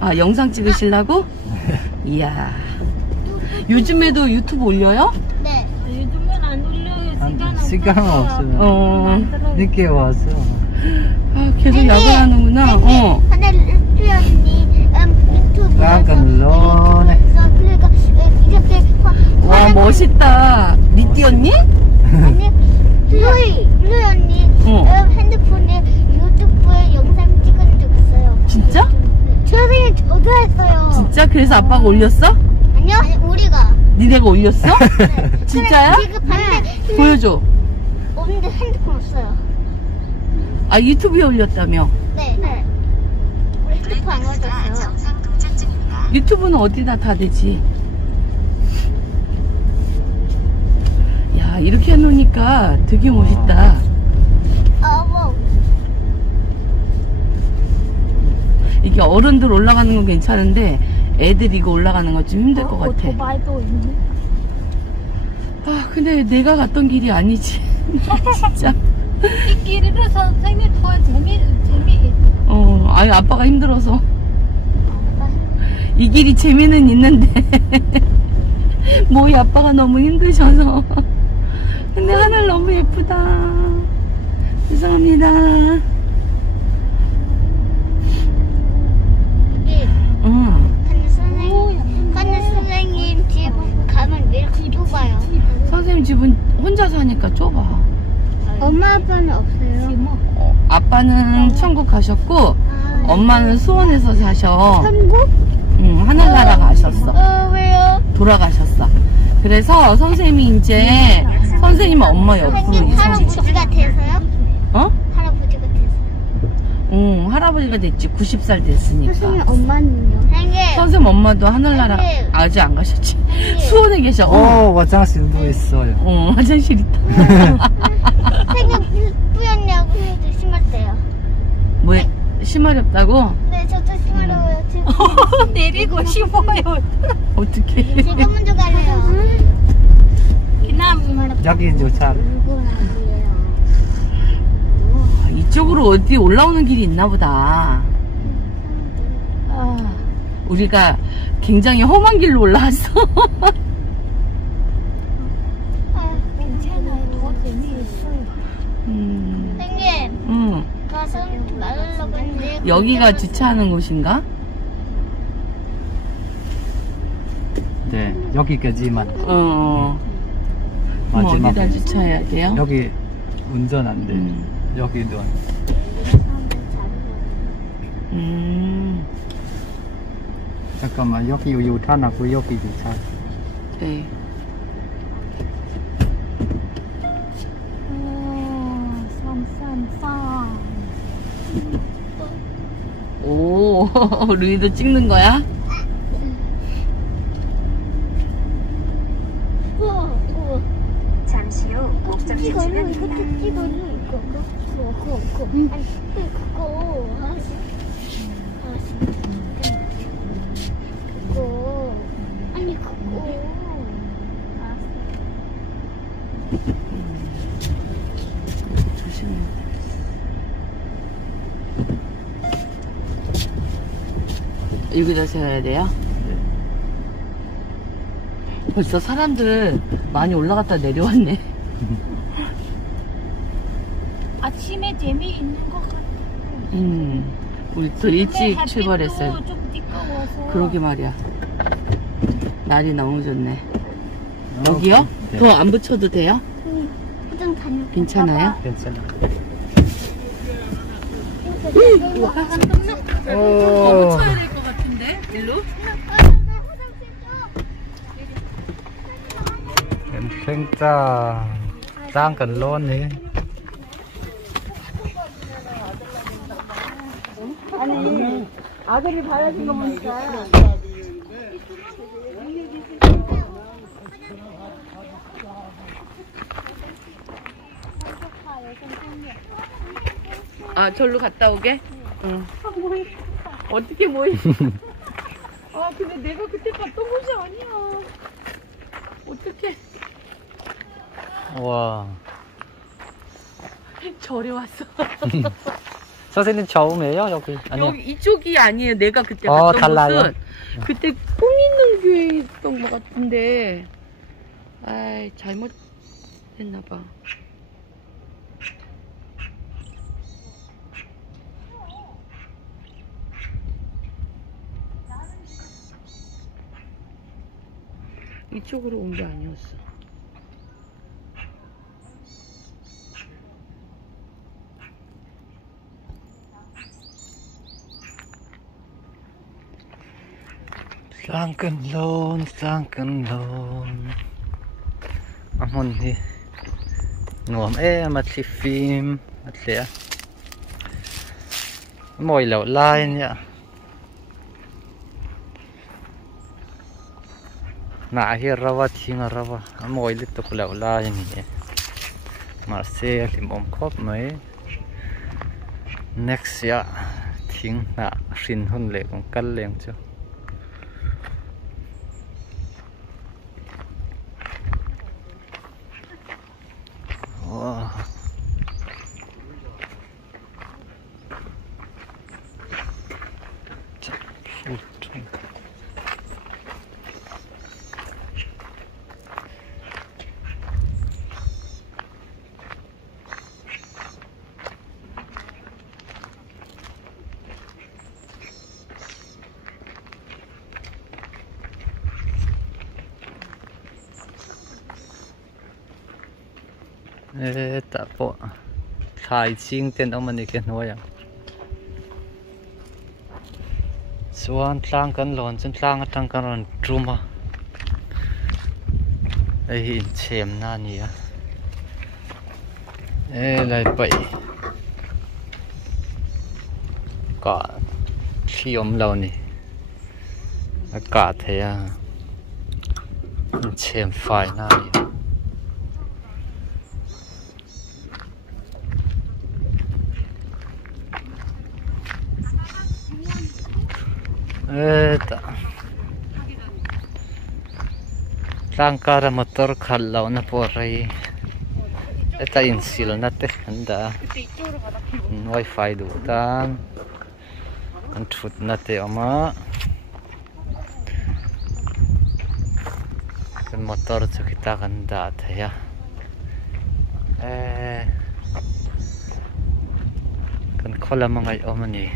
아, 영상 찍으시려고? 이야. 요즘에도 유튜브 올려요? 네. 요즘은 안 올려요. 시간 없어요. 늦게 와서. 아, 계속 야근하는구나. 근데 루이 언니 유튜브 야근로네. 그러니까 이렇게 와, 멋있다. 리띠 언니? 아니 루이 언니 핸드폰에 유튜브에 영상 찍은 적 있어요. 진짜? 선생님 저도 했어요. 진짜? 그래서 아빠가 올렸어? 아니요? 아니 우리가. 니네가 올렸어? 네. 진짜야? 지금 봤는데 보여줘. 없는데 핸드폰 없어요. 아, 유튜브에 올렸다며? 네. 네. 우리 핸드폰 안 가져왔어요. 유튜브는 어디나 다 되지. 야, 이렇게 해놓으니까 되게 멋있다. 뭐. 이게 어른들 올라가는 건 괜찮은데 애들 이거 올라가는 건 좀 힘들 것 같아. 오토바이도 있네. 아, 근데 내가 갔던 길이 아니지. 진짜. 이 길을 선생님 더 재미. 아니, 아빠가 힘들어서. 이 길이 재미는 있는데 모이 아빠가 너무 힘드셔서. 근데 하늘 너무 예쁘다. 죄송합니다. 근데 선생님 집 가면 왜 이렇게 좁아요? 선생님 집은 혼자 사니까 좁아. 엄마 아빠는 없어요? 아빠는 천국 가셨고 엄마는 수원에서 사셔. 한국? 응, 하늘나라 가셨어. 왜요? 돌아가셨어. 그래서 선생님이 이제 선생님 엄마 옆으로 선생님 이사. 할아버지 같아서요? 어? 할아버지 같아서요? 응, 할아버지가 됐지. 90살 됐으니까. 선생님 엄마는요? 선생님 엄마도 하늘나라 아직 안 가셨지. 수원에 계셔. 화장실도 있어요. 화장실 있다. 선생님 뿌였냐고 해도 심었대요. 뭐에 심하렵다고? 네, 저도 심으려고요. 내리고 싶어요. 어떻게? 제가 먼저 갈래요. 그냥 여기 주차. 이쪽으로 어디 올라오는 길이 있나 보다. 우리가 굉장히 험한 길로 올라왔어. 괜찮아요. 더 재미있어요. 선생님, 가서 말하려고 했는데 여기가 주차하는 곳인가? 네, 여기까지만. 그럼 마지막. 어디다 주차해야 돼요? 여기 운전 안 돼. 여기도. 잠깐만, 여기 유탄하고 여기 주차. 네. 오, 루이도 찍는 거야? 잠시 후 목적지 찍어요. 주변입니다. 이것도 찍어요. 그거. 아니, 그거. 그거. 아니, 그거. 조심해. 여기다 세워야 돼요? 벌써 사람들 많이 올라갔다 내려왔네. 아침에 재미있는 것 같아요. 우리 또 일찍 햇빛도 출발했어요. 좀 뜨거워서. 그러게 말이야. 날이 너무 좋네. 여기요? 네. 더 안 붙여도 돼요? 화장 다녀. 괜찮아요? 괜찮아. 더 붙여야 될 것 같은데? 일로? 생짜 짱 cần luôn đi. 아니, 아들이 바라진 거 보니까. 아, 절로 갔다 오게? 응. 어떻게 모이? 아, 근데 내가 그때 갔던 곳이 아니야. 어떡해. 와. 절에 왔어. 선생님 처음이에요 여기? 아니요. 여기 이쪽이 아니에요. 내가 그때 어, 갔던 달라요? 곳은 그때 꿈 있는 교회에 있던 것 같은데, 아이 잘못했나 봐. 이쪽으로 온 게 아니었어. Sunken Loan Amon hi Nuam matli phim matlia Môi lẩu lai nhá Nạ hi rawa thinga rawa Môi lít tục lẩu lai nhỉ Mà xe lim khóc mấy Next ya Thing nạ xin hun lệ con cắt lên chứ tak po khai ching ten ông mình cái nuôi à xuân tlang kan lon chân tlang tang kan lon truma ai hin chem na ni à lại vậy cả khiom lâu nè cả thế à chem phải na ni Langkara motor kalau na po ray. Ito insil natin handa. Wi-Fi dutan. Antut natin ama. Kan motor sa kita handa tayo. Kan kola mga oma ni.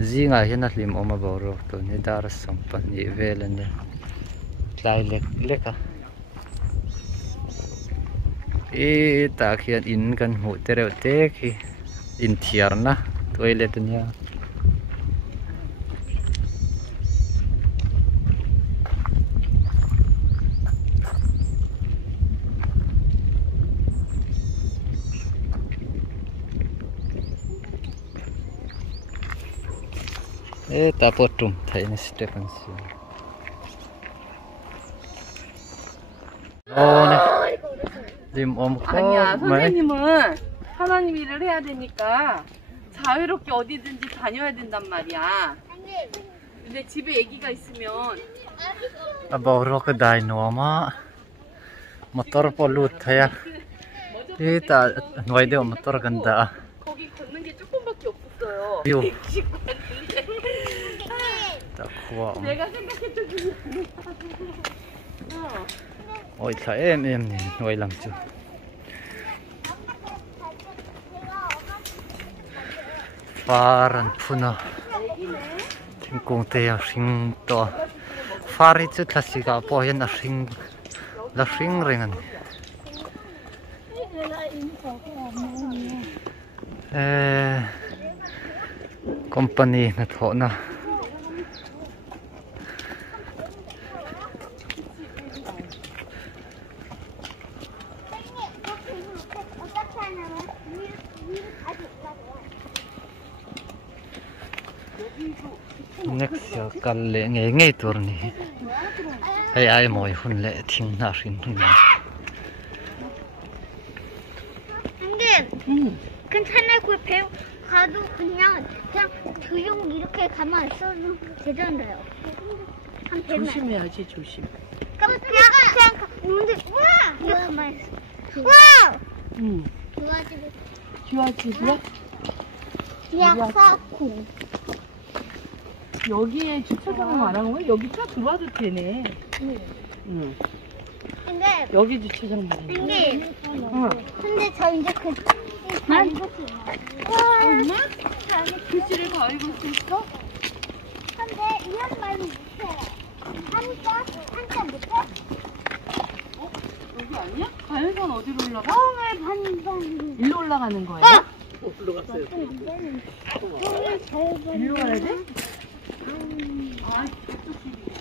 Zinga hinat lim oma bawro to ni daras sampan ni velan niya. Lai lek à. Ta khian in kan hu tereu te khi in thiar na toilet nya. Ta potum thai ni Stephen si. 님 아니야, 선생님은 하나님 일을 해야 되니까 자유롭게 어디든지 다녀야 된단 말이야. 근데 집에 애기가 있으면 baru kedai nama motor polut ya. Kita noi dia motor ganda. 거기 걷는 게 조금밖에 없었어요. 요. 110만 Tak kuat. 내가 생각했던 그 Ôi trời em này nuôi làm chưa Faran puna Thiên cung tê sinh to Fari chứ thật sự cả bỏ hiện là sinh rồi ngân Company là thọ na Next year kal le nge tur ni ai moi hun le thing na rin hun 근데 괜찮아. 그 배 가도 그냥 조용 이렇게 가만 있어도 되잖아요. 한 배만. 조심해야지, 조심. 그냥 근데 와! 가만 있어. 와! 응. 좋아지고. 좋아지고요? 약사군. 여기에 주차장을 말하는 거야? 여기 차 들어와도 되네. 응. 근데 여기 주차장 말하는 거야? 근데 저 이제 그 엄마? 글씨를 다 읽을 수 있어? 근데 이런 말 못해. 한자 못해? 여기 아니야? 가연산 어디로 올라가? 똥을 반반. 일로 올라가는 거야? 일로 가야 돼? 아, 저쪽 길이야.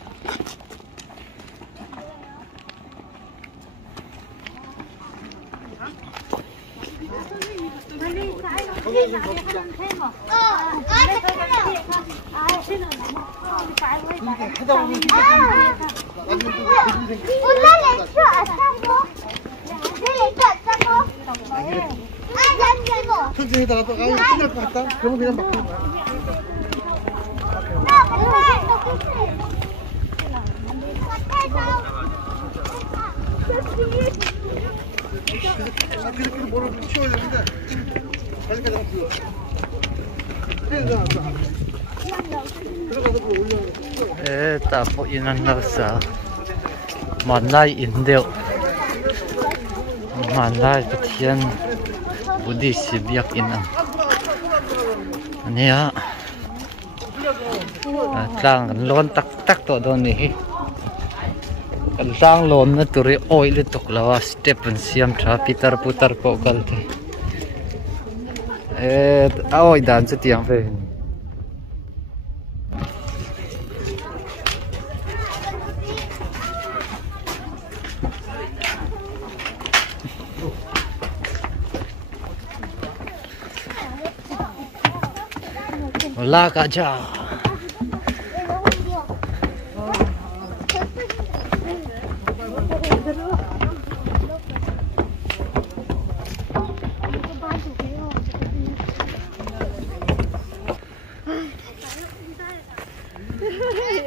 천천히다가 또 끝날 것 같다. 그러면 그냥 막. 그렇게 뭐를 좀 치워야 되는데. 빨리까지 한 불러. 들어가서 그 올려. Ta po inan na sa manlai indeu manlai pathian buddhist biak inang ania tlang lon tak tak to don ni kan tlang lon na turi oil tok lawa step an siam tha pitar putar po kal the oi dan chu tiang ve 올라가자.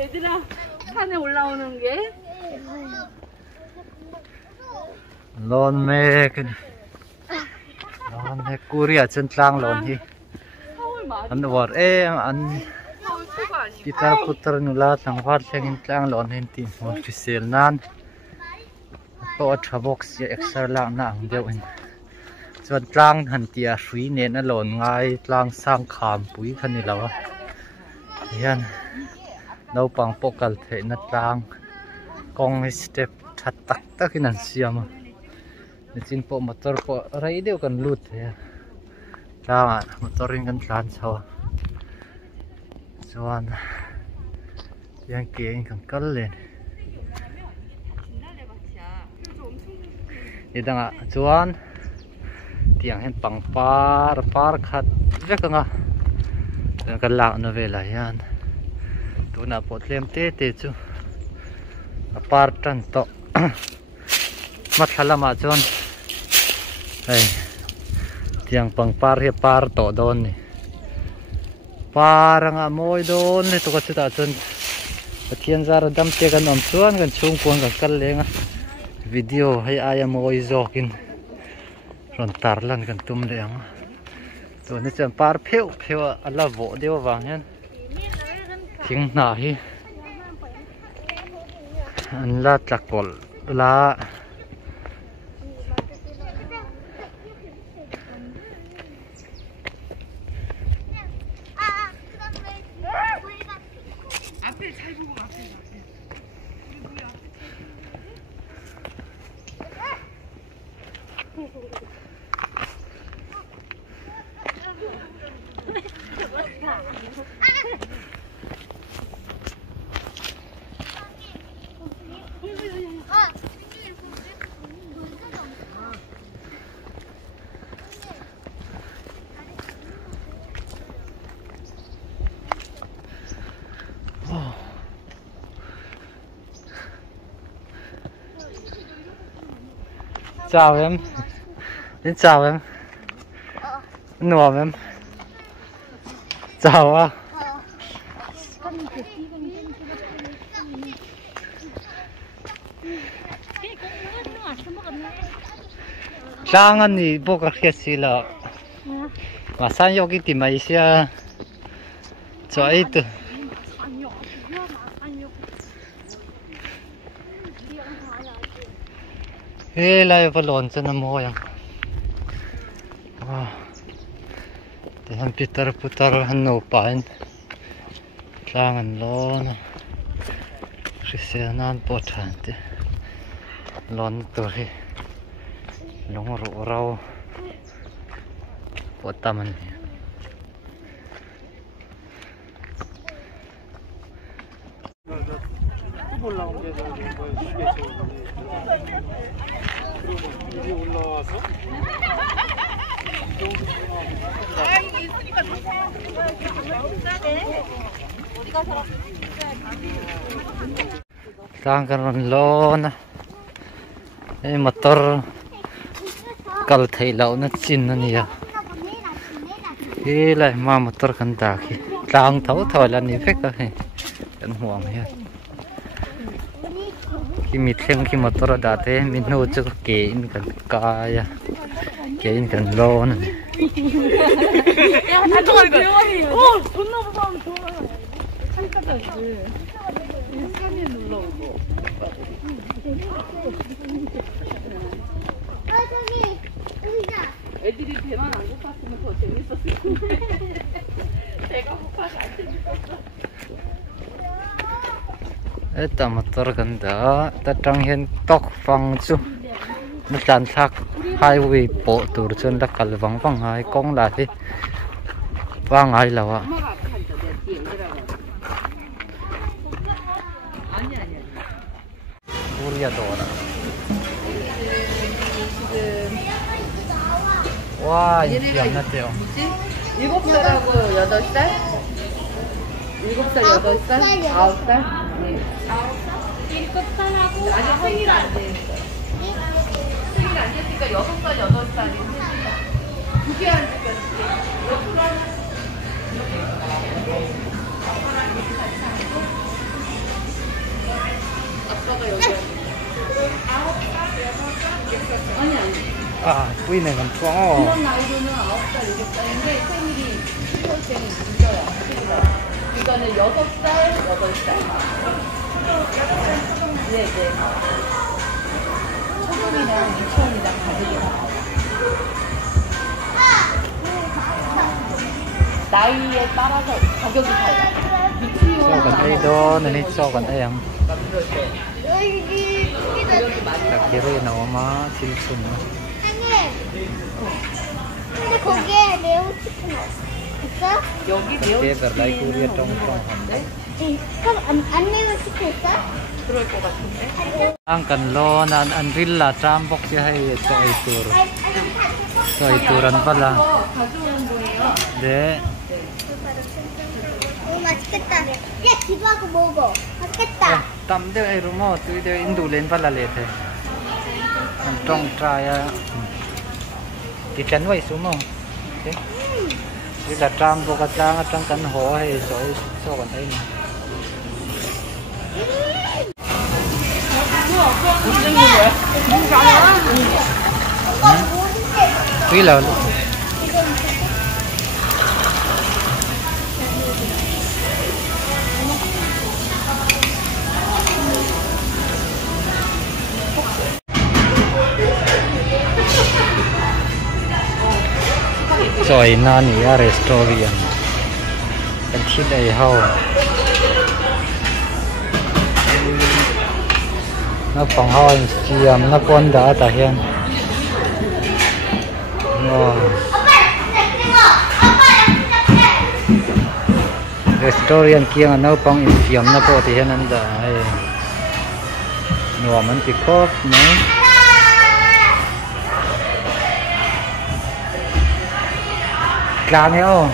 얘들아, 산에 올라오는 게 lon me lon me kuria chen tlang lon hi 서울 맞아. an war em an 서울 초가 아니고. pitar putar nula tlang war thengin tlang lon hin ti mo fisel nan po thabok si extra lang na ang deu in chuan tlang han tia hrui ne na lon ngai tlang sang kham pui khani lawa hian no pang pokal the na tlang kong step that tak takin an siama chin po motor po rai deu kan lut he tlang motoring kan tlan chawa chuan yang ke kan kal len idanga chuan tiang hen pang par khat vekanga kan la na vela yan tuna po tlem te chu apar tan to mathalama chuan ai tiang pang par he par to don ni paranga moi don le to ka chuta chun pathian zar dam te kan om chuan kan chung pon kan kal lenga video hay aya moi zokin ron tarlan kan tum le ang to ni chan par pheu ala vo deu wang hen thing na hi an la tlakol la 앞에 잘 보고 앞에. chào em, xin chào em, nuông em, chào à. Jangan ni buka kesi lah, 마산 여기 디마이시아 저이드 lại vào lon cho nó mua yang để han Peter putar han no pain lang an lon risen an potan te lon to hi long ro rau potaman 이리 올라와서 lang kan lon ai motor kal thei lau na chin na nia hi lai ma motor kan ta khi lang thau thoi la ni phek ka he kan huam he khi mi thleng khi motor da te mi no chu ke in kan ka ya ke in kan lon 존나 무서우면 좋아요. 창가다지. 산에 놀러 오고. 저기 의자. 애들이 배만 안 고팠으면 더 재밌었을 텐데. 배가 고파서 안 재밌었어. eta motor kan da ta tang hen tok phang chu na chan thak highway po tur chun la kal wang wang hai kong la hi wang ai lawa 엄마가 앞에 앉아. 내가 뒤에 내려가. 아니. 우리야 도나 지금 와 인기안 났대요 뭐지? 7살하고 8살? 7살, 8살? 9살? 네. 7살하고 아직 생일 안 됐어. 생일 안 됐으니까 6살, 8살이 두개 앉으니까 옆으로 하나. 아빠가 여기 앉아. 9살, 6살. 아니. 아 부인의 건 좋아 그런 나이로는 9살, 7살인데 생일이 10월생이 늦어요. 이거는 6살, 8살. 네네. 소금이랑 유치원이랑 가격이 나이에 따라서 가격이 달라요. cho gần đây đó nên cho gần đây em 여기 가격이 많이 đặc biệt là nó mà xin xuân 근데 거기에 네오치킨 있어? 여기 thế gần đây 네오치킨은 cũng trong 없는 것 trong 같은데? 응. 그럼 안 네오치킨 있어? 그럴 것 같은데? ang kan lo nan an villa tram box ya hay choi turan pala 가져온 거예요. de 너무 맛있겠다. 야, 기부하고 먹어. 맛있겠다. tam de ai rumo tu de indu len pala le the an trong trai ya ti kan wai su mo thế villa tram box tram trong kan ho hay choi cho kan ai quý là rồi nani a restaurant kan thi dai hau nó phòng hoa chiam nó con đã ta hiền restaurant kia nó phong chiam nó có thì hiền anh đã nua mình thì có nữa làm nhau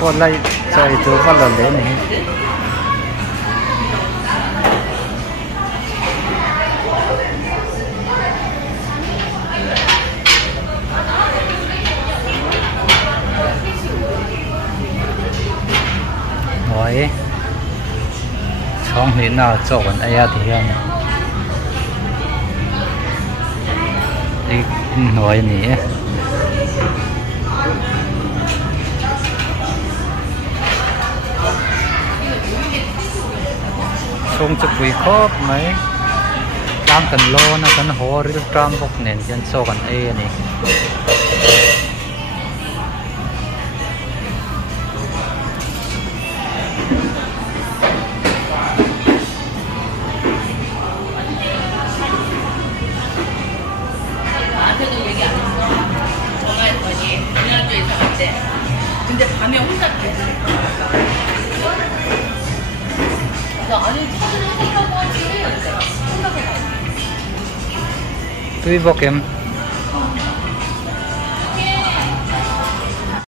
Put lại chạy từ phát lần đấy này. Rồi trong thế nào chỗ còn ai thì hơn đi nói nhỉ. Xong cho quý khớp mấy đang cần lo nó cần hồ rít trăm bọc nền chân số còn ai này. 근데 밤에 혼자 아니 찾으러 가려고 하지 생각해봐. Tuy bọc em